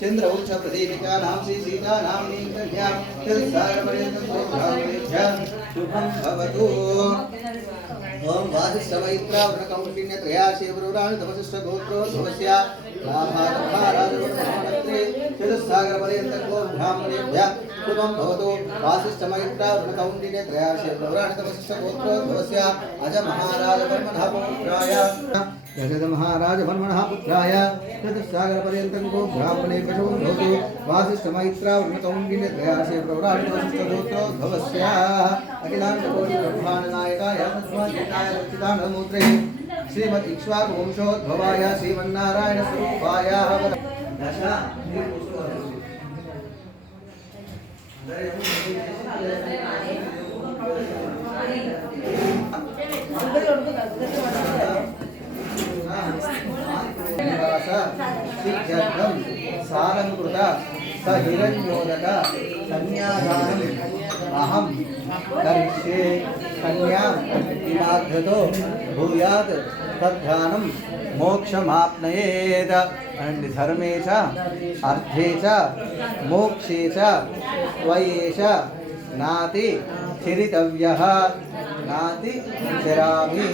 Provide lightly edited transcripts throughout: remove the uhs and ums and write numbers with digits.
चंद्रवंश प्रदीपिका नाम श्री सीता नाम नीकन्या शुभम भवतु। ओम वादिष्ठमैत्रा वृणकौण्डिन्य त्रयाशे वरुणानि तपसिष्ठ गोत्रोद्भवस्य लाभाराजवन्महानत्रे चतुस्सागरपर्यन्तको ब्राह्मणेभ्यः शुभं भवतु। वासिष्ठमैत्रा वृणकौण्डिन्य त्रयाशे वरुणानि तपसिष्ठ गोत्रोद्भवस्य अजमहाराजवर्मणः पौत्राय महाराजवर्मणः पुत्राय चतुस्सागरपर्यन्तको ब्राह्मणेभ्यः शुभं भवतु। वासिष्ठमैत्रा वृणकौण्डिन्य त्रयाशे वरुणानि तपसिष्ठ गोत्रोद्भवस्य अखिलाण्डकोटिब्रह्माण्डनायकाय तस्मात् चिदानमूर्ते श्रीमद् इक्ष्वाकु वंशोद्भवाय श्रीमन्नारायण स्वरूपाय सालंकृत सहिरण्योदक कन्यादानम् अहं करिष्ये। कन्याम् इमाधृतो भूयात् तद्धानं मोक्षमाप्नयेत्। and धर्मे च अर्थे च मोक्षे च त्वयेष नाति चिरितव्यः नाति चिरामि।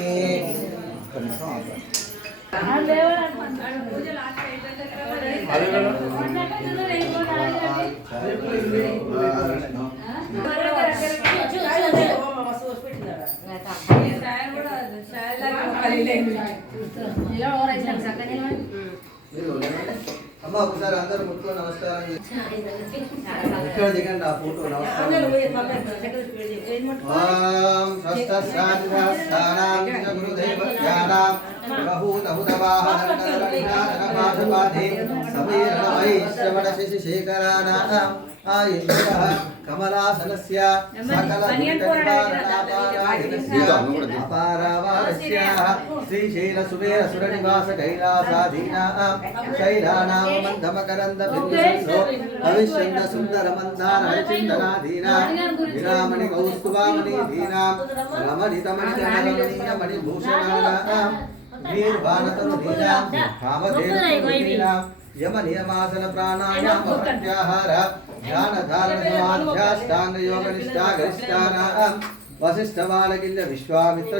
అమ్మ ఒకసారి అందరూ ముట్టుకో నమస్కారం ఇక్కడ దిగండి ఆ ఫోటో నమస్కారం ఓం స్వస్థానాం గురుదేవత్యానాం బహూతహుతవాహనకరణీనాథనపాఠపాఠే సమీరణవైశ్రవణ శశిశేఖరానాం ఆయుష్యః కమలాసనస్య సకలవికటారణాపారాయణస్య అపారావారస్య శ్రీశైలసువేరసురనివాస కైలాసాధీనాం శైలానాం మందమకరందభిర్నిసందో అవిశ్యంద సుందరమందార హరిచిందనాధీనాం విరామణి కౌస్తుభామణీధీనాం రమణితమణిజనరమణీయమణిభూషణానాం వీర్వాణతనుధీనాం కామధేనుధీనాం यम नियमासन प्राणायाम प्रत्याहार ध्यान धारण समाध्याष्टांग योग निष्ठा गरिष्ठानां वसिष्ठ बालकिल्य विश्वामित्र